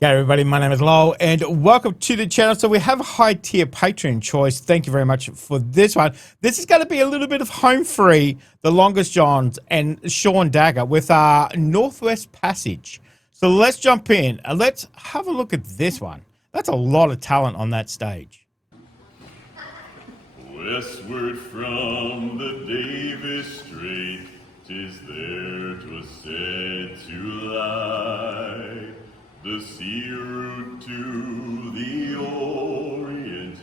G'day everybody, my name is Lowell and welcome to the channel. So we have a high tier Patreon choice. Thank you very much for this one. This is going to be a little bit of Home Free, The Longest Johns and Seán Dagher with our Northwest Passage. So let's jump in and let's have a look at this one. That's a lot of talent on that stage. Westward from the Davis Strait, 'tis there 'twas said to lie. The sea route to the Orient,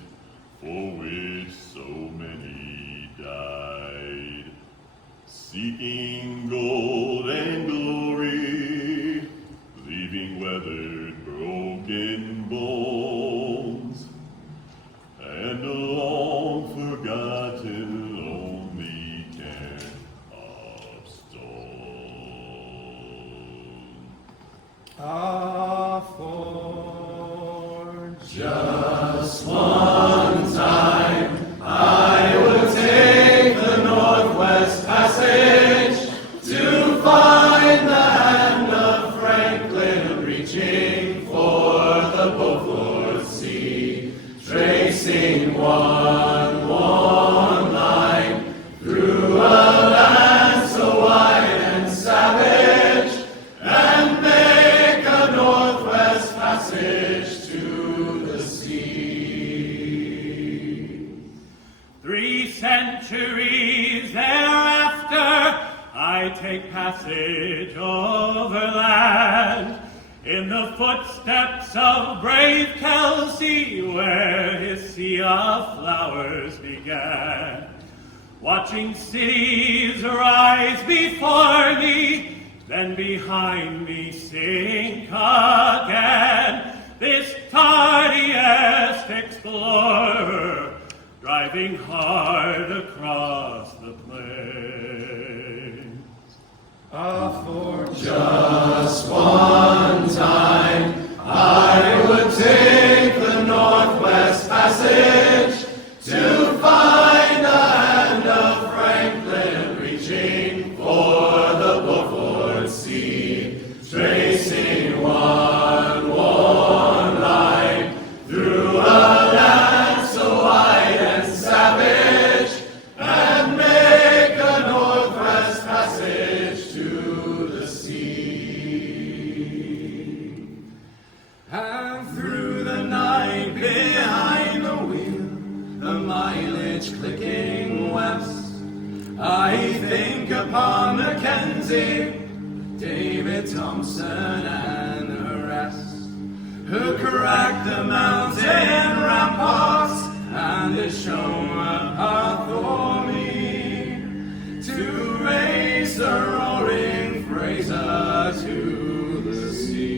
for which so many died. Seeking gold and glory, leaving weathered, broken bones, and a long-forgotten, lonely can of stone. For just one time I would take the Northwest Passage to find the hand of Franklin reaching for the Beaufort Sea, tracing one line through a land so wide and savage, and make a Northwest Passage to the sea. 3 centuries thereafter, I take passage overland in the footsteps of brave Kelsey, where his sea of flowers began. Watching cities rise before me, then behind me sink again. This tardiest explorer, driving hard across the plains. For just one time I would take the Northwest Passage to find the hand of Franklin reaching for the Beaufort Sea, tracing one line through a land so wide and savage, and make a Northwest Passage to the sea. And through the night behind the wheel, the mileage clicking west, I think upon Mackenzie, David Thompson and the rest, who cracked the mountain ramparts and has shown a path for me to raise the roaring Fraser to the sea.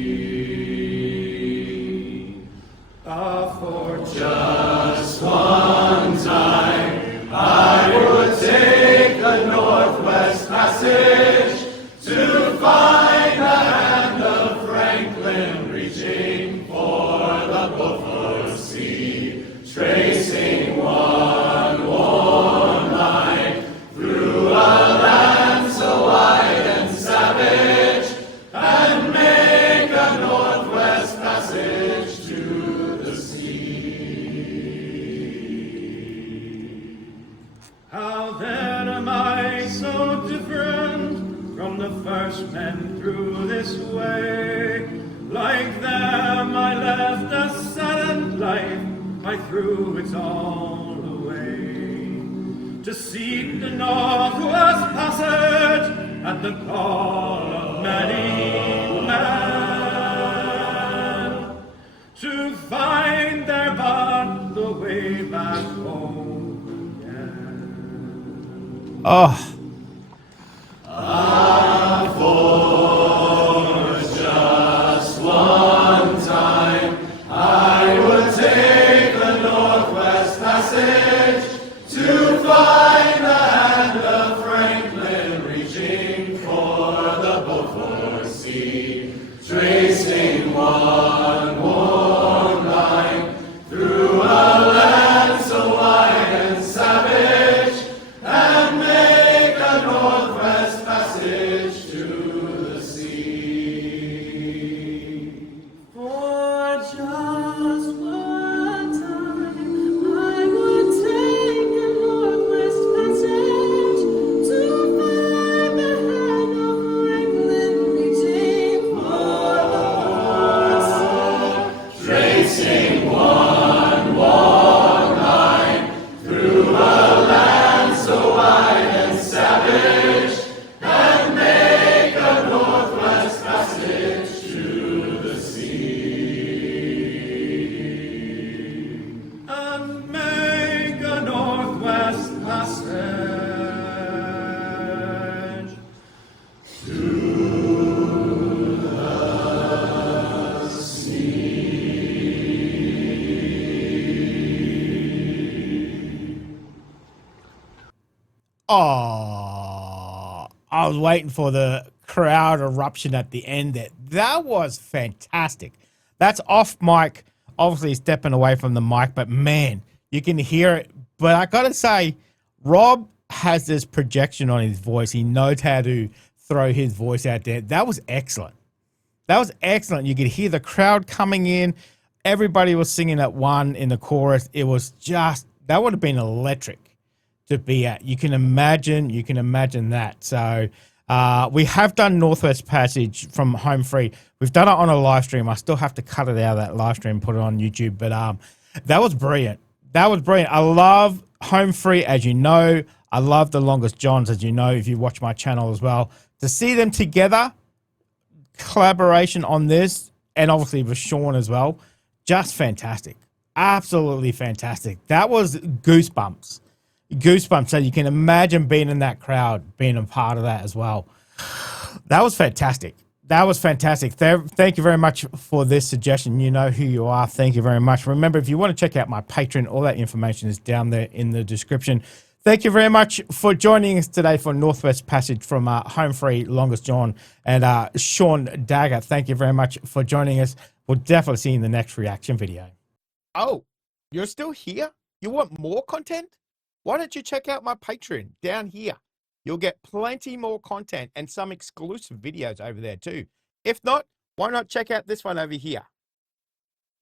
For just one time I would take the Northwest Passage to find the hand of Franklin reaching for the Beaufort Sea, tracing one line through a land so wide and savage, and make a Northwest Passage to the sea. How then am I so different from the first men through this way? Like them I left a saddened life, I threw it all away, to seek the Northwest Passage at the call of many men, to find there but the way back home again. Oh, For just one time I would take the Northwest Passage to find the hand of Franklin reaching for the Beaufort Sea, tracing one line through a land so wide and savage, and make Just one time, I would take the Northwest Passage to find the hand of Franklin reaching for the North Sea, tracing one long line through a land so wide and savage, and make a Northwest Passage to the sea. And make a Northwest Passage to the Oh, I was waiting for the crowd eruption at the end there. That was fantastic. That's off mic, obviously stepping away from the mic, but man, you can hear it. But I gotta say, Rob has this projection on his voice. He knows how to throw his voice out there. That was excellent. That was excellent. You could hear the crowd coming in. Everybody was singing at one in the chorus. It was just, that would have been electric to be at. You can imagine that. So we have done Northwest Passage from Home Free. We've done it on a live stream. I still have to cut it out of that live stream, put it on YouTube. But that was brilliant. That was brilliant. I love Home Free, as you know. I love the Longest Johns, as you know, if you watch my channel as well. To see them together, collaboration on this, and obviously with Seán as well, just fantastic. Absolutely fantastic. That was goosebumps. Goosebumps. So you can imagine being in that crowd, being a part of that as well. That was fantastic. That was fantastic. Thank you very much for this suggestion. You know who you are. Thank you very much. Remember, if you want to check out my Patreon, all that information is down there in the description. Thank you very much for joining us today for Northwest Passage from Home Free, Longest John, and Seán Dagher. Thank you very much for joining us. We'll definitely see you in the next reaction video. Oh, you're still here? You want more content? Why don't you check out my Patreon down here? You'll get plenty more content and some exclusive videos over there too. If not, why not check out this one over here?